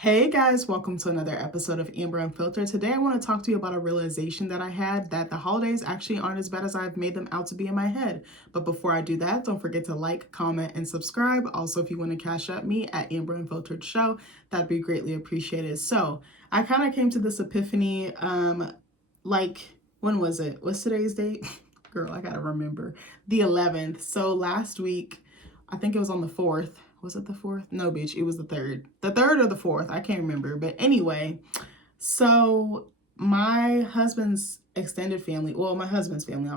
Hey guys, welcome to another episode of Amber Unfiltered. Today I want to talk to you about a realization that I had that the holidays actually aren't as bad as I've made them out to be in my head. But before I do that, don't forget to like, comment, and subscribe. Also, if you want to cash at me at AmberUnfilteredShow, that'd be greatly appreciated. So I kind of came to this epiphany, when was it? What's today's date? Girl, I gotta remember. The 11th. So last week, I think it was on the 4th. Was it the 4th? No, bitch, it was the 3rd. The 3rd or the 4th, I can't remember. But anyway, so my husband's extended family, well, my husband's family,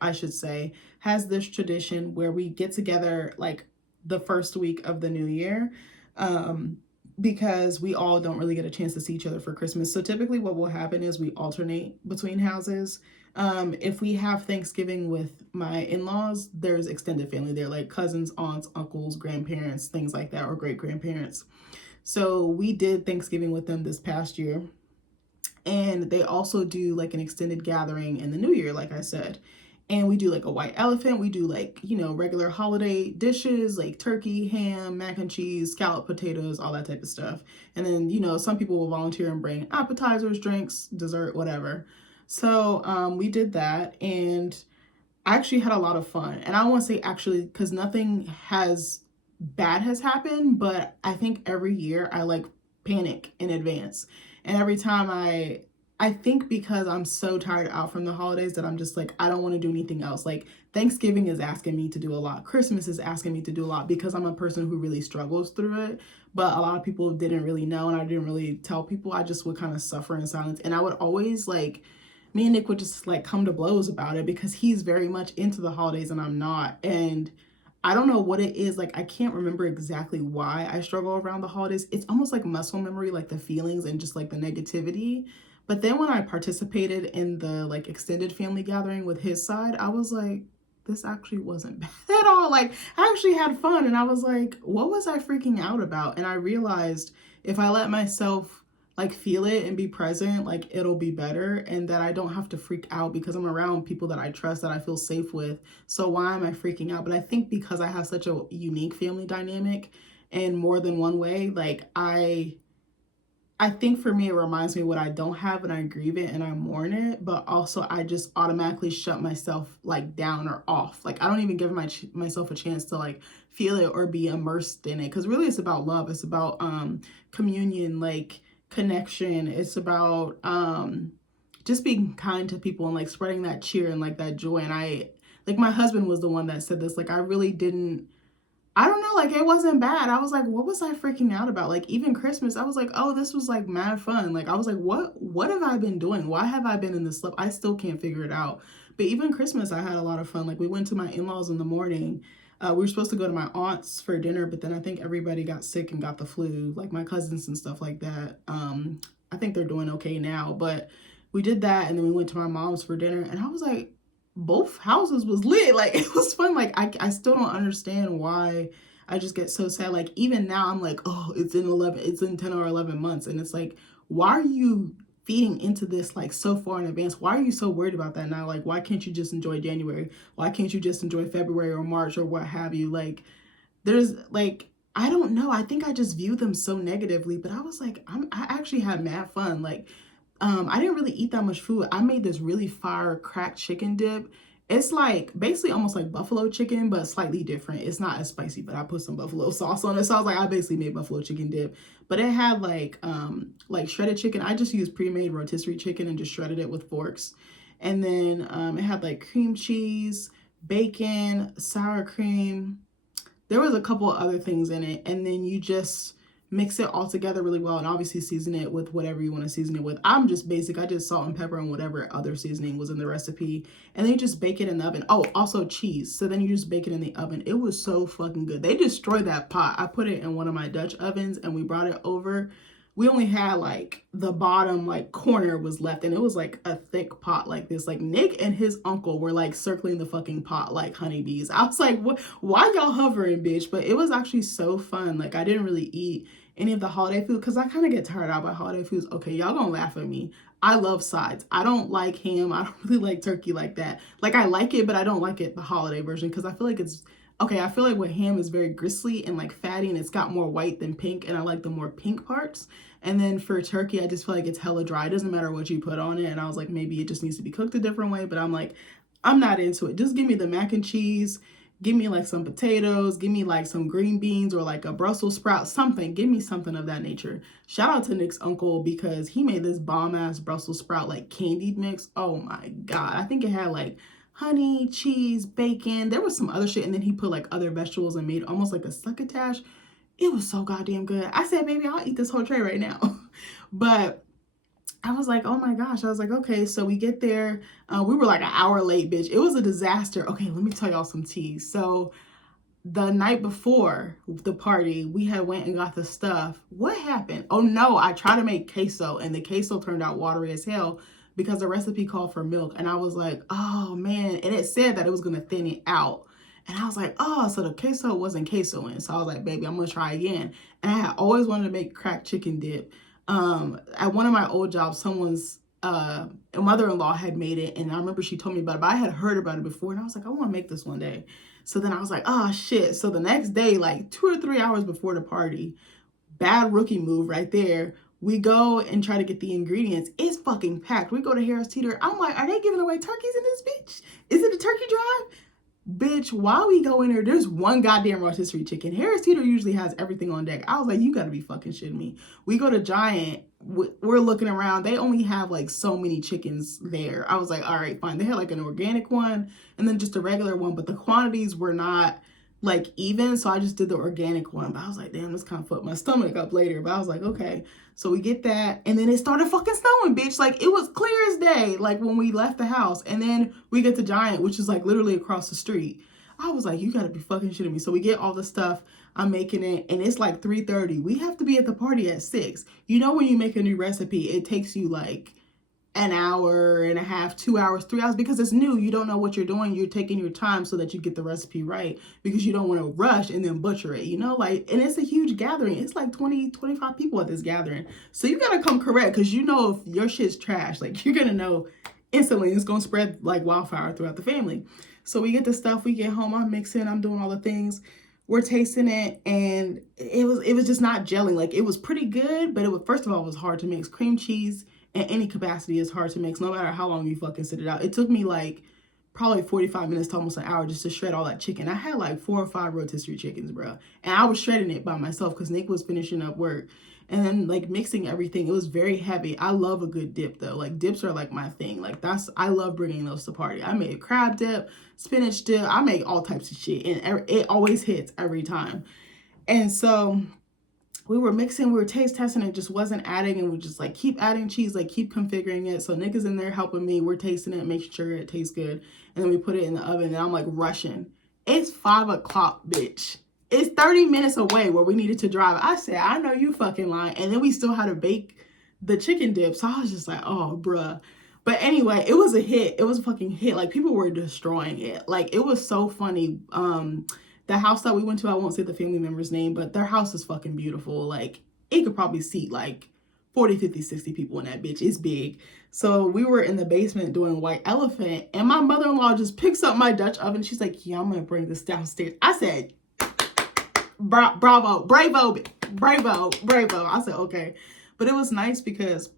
I should say, has this tradition where we get together like the first week of the new year. Because we all don't really get a chance to see each other for Christmas. So typically what will happen is we alternate between houses. If we have Thanksgiving with my in-laws, there's extended family there, like cousins, aunts, uncles, grandparents, things like that, or great grandparents. So we did Thanksgiving with them this past year. And they also do like an extended gathering in the new year, like I said. And we do like a white elephant. We do like, regular holiday dishes like turkey, ham, mac and cheese, scalloped potatoes, all that type of stuff. And then, some people will volunteer and bring appetizers, drinks, dessert, whatever. So we did that and I actually had a lot of fun. And I want to say actually, because nothing bad has happened, but I think every year I like panic in advance. And every time I think because I'm so tired out from the holidays that I'm just like, I don't want to do anything else. Like Thanksgiving is asking me to do a lot. Christmas is asking me to do a lot because I'm a person who really struggles through it. But a lot of people didn't really know and I didn't really tell people. I just would kind of suffer in silence. And I would always me and Nick would just like come to blows about it because he's very much into the holidays and I'm not. And I don't know what it is. Like, I can't remember exactly why I struggle around the holidays. It's almost like muscle memory, like the feelings and just like the negativity. But then when I participated in the like extended family gathering with his side, I was like, this actually wasn't bad at all. Like, I actually had fun. And I was like, what was I freaking out about? And I realized if I let myself like feel it and be present, like it'll be better, and that I don't have to freak out because I'm around people that I trust, that I feel safe with. So why am I freaking out? But I think because I have such a unique family dynamic in more than one way, like I think for me it reminds me what I don't have and I grieve it and I mourn it, but also I just automatically shut myself like down or off. Like I don't even give myself a chance to like feel it or be immersed in it, because really it's about love. It's about communion, like connection. It's about just being kind to people and like spreading that cheer and like that joy. And I like my husband was the one that said this. Like I really didn't, I don't know, like it wasn't bad. I was like, what was I freaking out about? Like even Christmas, I was like, oh, this was like mad fun. Like I was like, what have I been doing? Why have I been in this slip? I still can't figure it out. But even Christmas, I had a lot of fun. Like we went to my in-laws in the morning. We were supposed to go to my aunt's for dinner, but then I think everybody got sick and got the flu, like my cousins and stuff like that. I think they're doing okay now, but we did that and then we went to my mom's for dinner and I was like, both houses was lit. Like it was fun. Like I still don't understand why I just get so sad. Like even now I'm like, oh, it's in 10 or 11 months. And it's like, why are you feeding into this like so far in advance? Why are you so worried about that now? Like, why can't you just enjoy January? Why can't you just enjoy February or March or what have you? Like there's like, I don't know. I think I just view them so negatively, but I was like, I actually had mad fun. Like I didn't really eat that much food. I made this really fire cracked chicken dip. It's like basically almost like buffalo chicken, but slightly different. It's not as spicy, but I put some buffalo sauce on it. So I was like, I basically made buffalo chicken dip, but it had like shredded chicken. I just used pre-made rotisserie chicken and just shredded it with forks. And then it had like cream cheese, bacon, sour cream. There was a couple of other things in it. And then you just mix it all together really well and obviously season it with whatever you want to season it with. I'm just basic. I just salt and pepper and whatever other seasoning was in the recipe. And then you just bake it in the oven. Oh, also cheese. So then you just bake it in the oven. It was so fucking good. They destroyed that pot. I put it in one of my Dutch ovens and we brought it over. We only had like the bottom like corner was left and it was like a thick pot like this. Like Nick and his uncle were like circling the fucking pot like honeybees. I was like, what? Why y'all hovering, bitch? But it was actually so fun. Like I didn't really eat any of the holiday food because I kind of get tired out by holiday foods. Okay, y'all gonna laugh at me. I love sides. I don't like ham. I don't really like turkey like that. Like I like it, but I don't like it the holiday version because I feel like it's Okay, I feel like with ham is very gristly and like fatty, and it's got more white than pink, and I like the more pink parts. And then for turkey, I just feel like it's hella dry. It doesn't matter what you put on it. And I was like, maybe it just needs to be cooked a different way. But I'm like, I'm not into it. Just give me the mac and cheese. Give me like some potatoes. Give me like some green beans or like a Brussels sprout, something. Give me something of that nature. Shout out to Nick's uncle because he made this bomb ass Brussels sprout like candied mix. Oh my God. I think it had like honey, cheese, bacon. There was some other shit. And then he put like other vegetables and made almost like a succotash. It was so goddamn good. I said, baby, I'll eat this whole tray right now. But I was like, oh my gosh. I was like, okay, so we get there. We were like an hour late, bitch. It was a disaster. Okay, let me tell y'all some tea. So the night before the party, we had went and got the stuff. What happened? Oh no, I tried to make queso and the queso turned out watery as hell because the recipe called for milk. And I was like, oh man. And it said that it was going to thin it out. And I was like, oh, so the queso wasn't quesoing. So I was like, baby, I'm going to try again. And I had always wanted to make cracked chicken dip. At one of my old jobs, someone's mother-in-law had made it. And I remember she told me about it, but I had heard about it before. And I was like, I want to make this one day. So then I was like, oh shit. So the next day, like 2 or 3 hours before the party, bad rookie move right there. We go and try to get the ingredients. It's fucking packed. We go to Harris Teeter. I'm like, are they giving away turkeys in this bitch? Is it a turkey drive? Bitch, while we go in there, there's one goddamn rotisserie chicken. Harris Teeter usually has everything on deck. I was like, you gotta be fucking shitting me. We go to Giant. We're looking around. They only have like so many chickens there. I was like, all right, fine. They had like an organic one and then just a regular one, but the quantities were not like even. So I just did the organic one. But I was like, damn, this kind of fucked my stomach up later. But I was like, okay. So we get that. And then it started fucking snowing, bitch. Like it was clear as day, like when we left the house. And then we get to Giant, which is like literally across the street. I was like, you gotta be fucking shitting me. So we get all the stuff. I'm making it and it's like 3:30. We have to be at the party at 6. You know, when you make a new recipe, it takes you like an hour and a half, 2 hours, 3 hours because it's new. You don't know what you're doing. You're taking your time so that you get the recipe right because you don't want to rush and then butcher it, you know, like, and it's a huge gathering. It's like 20, 25 people at this gathering. So you got to come correct because you know if your shit's trash, like you're going to know instantly. It's going to spread like wildfire throughout the family. So we get the stuff, we get home, I'm mixing, I'm doing all the things. We're tasting it and it was just not gelling. Like it was pretty good, but it was, first of all, it was hard to mix. Cream cheese in any capacity is hard to mix no matter how long you fucking sit it out. It took me like probably 45 minutes to almost an hour just to shred all that chicken. I had like 4 or 5 rotisserie chickens, bro. And I was shredding it by myself because Nick was finishing up work. And then like mixing everything, it was very heavy. I love a good dip though. Like dips are like my thing. Like I love bringing those to party. I made crab dip, spinach dip. I make all types of shit and it always hits every time. And so we were mixing, we were taste testing, it just wasn't adding, and we just like keep adding cheese, like keep configuring it. So Nick is in there helping me. We're tasting it, making sure it tastes good. And then we put it in the oven and I'm like rushing. It's 5 o'clock, bitch. It's 30 minutes away where we needed to drive. I said, I know you fucking lying. And then we still had to bake the chicken dip. So I was just like, oh, bruh. But anyway, it was a hit. It was a fucking hit. Like people were destroying it. Like it was so funny. The house that we went to, I won't say the family member's name, but their house is fucking beautiful. Like it could probably seat like 40, 50, 60 people in that bitch. It's big. So we were in the basement doing white elephant and my mother-in-law just picks up my Dutch oven. She's like, yeah, I'm going to bring this downstairs. I said, bravo, bravo, bravo, bravo. I said, okay. But it was nice because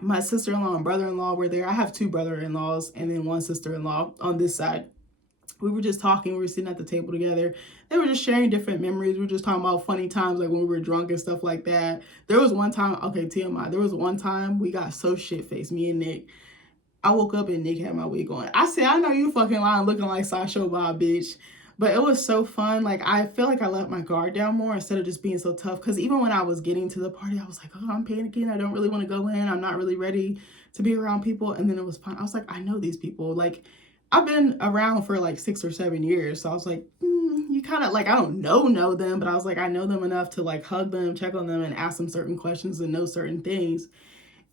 my sister-in-law and brother-in-law were there. I have 2 brother-in-laws and then 1 sister-in-law on this side. We were just talking. We were sitting at the table together. They were just sharing different memories. We were just talking about funny times, like when we were drunk and stuff like that. There was one time, okay, TMI. There was one time we got so shit-faced, me and Nick. I woke up and Nick had my wig on. I said, I know you fucking lying, looking like Sideshow Bob, bitch. But it was so fun. Like, I feel like I let my guard down more instead of just being so tough. Because even when I was getting to the party, I was like, oh, I'm panicking. I don't really want to go in. I'm not really ready to be around people. And then it was fun. I was like, I know these people. Like, I've been around for like 6 or 7 years. So I was like, you kind of like, I don't know them, but I was like, I know them enough to like hug them, check on them and ask them certain questions and know certain things.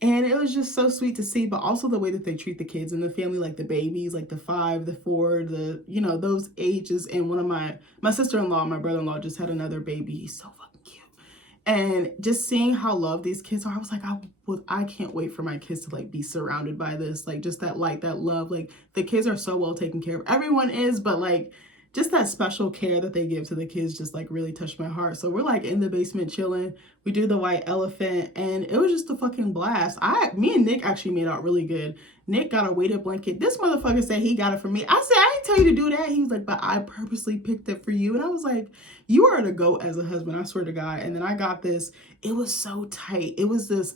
And it was just so sweet to see, but also the way that they treat the kids in the family, like the babies, like the 5, the 4, the, you know, those ages. And one of my sister-in-law, my brother-in-law just had another baby. He's so fucking cute. And just seeing how loved these kids are, I was like, I can't wait for my kids to like be surrounded by this, like just that light, that love. Like the kids are so well taken care of. Everyone is, but like just that special care that they give to the kids just like really touched my heart. So we're like in the basement chilling. We do the white elephant and it was just a fucking blast. Me and Nick actually made out really good. Nick got a weighted blanket. This motherfucker said he got it for me. I said, I didn't tell you to do that. He was like, but I purposely picked it for you. And I was like, you are the GOAT as a husband, I swear to God. And then I got this. It was so tight. It was this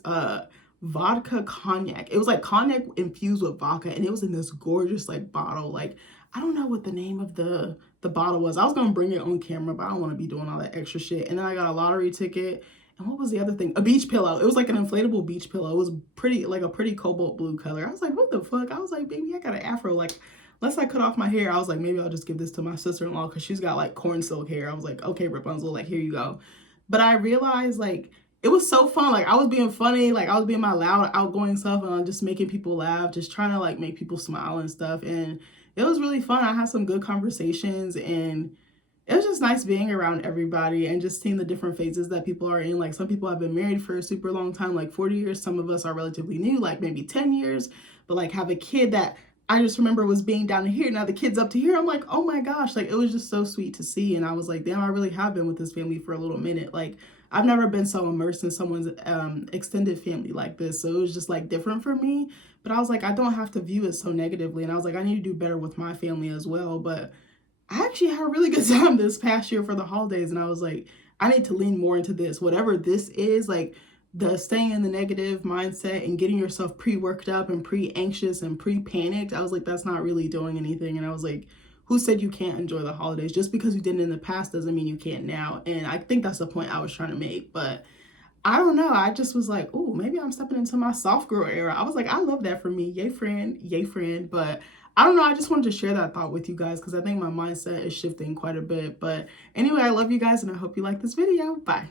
vodka cognac. It was like cognac infused with vodka, and it was in this gorgeous like bottle. Like, I don't know what the name of the bottle was. I was gonna bring it on camera, but I don't want to be doing all that extra shit. And then I got a lottery ticket. And what was the other thing? A beach pillow. It was like an inflatable beach pillow. It was pretty, like a pretty cobalt blue color. I was like, what the fuck? I was like, baby, I got an afro. Like, unless I cut off my hair, I was like, maybe I'll just give this to my sister-in-law because she's got like corn silk hair. I was like, okay, Rapunzel, like, here you go. But I realized like it was so fun. Like, I was being funny, like I was being my loud, outgoing self, and I'm just making people laugh, just trying to like make people smile and stuff. And it was really fun. I had some good conversations, and it was just nice being around everybody and just seeing the different phases that people are in. Like, some people have been married for a super long time, like 40 years. Some of us are relatively new, like maybe 10 years, but like have a kid that I just remember was being down here. Now the kid's up to here. I'm like, oh my gosh, like it was just so sweet to see. And I was like, damn, I really have been with this family for a little minute. Like, I've never been so immersed in someone's extended family like this. So it was just like different for me. But I was like, I don't have to view it so negatively. And I was like, I need to do better with my family as well. But I actually had a really good time this past year for the holidays. And I was like, I need to lean more into this. Whatever this is, like the staying in the negative mindset and getting yourself pre-worked up and pre-anxious and pre-panicked. I was like, that's not really doing anything. And I was like, who said you can't enjoy the holidays? Just because you didn't in the past doesn't mean you can't now. And I think that's the point I was trying to make. But I don't know. I just was like, oh, maybe I'm stepping into my soft girl era. I was like, I love that for me. Yay, friend. Yay, friend. But I don't know. I just wanted to share that thought with you guys because I think my mindset is shifting quite a bit. But anyway, I love you guys and I hope you like this video. Bye.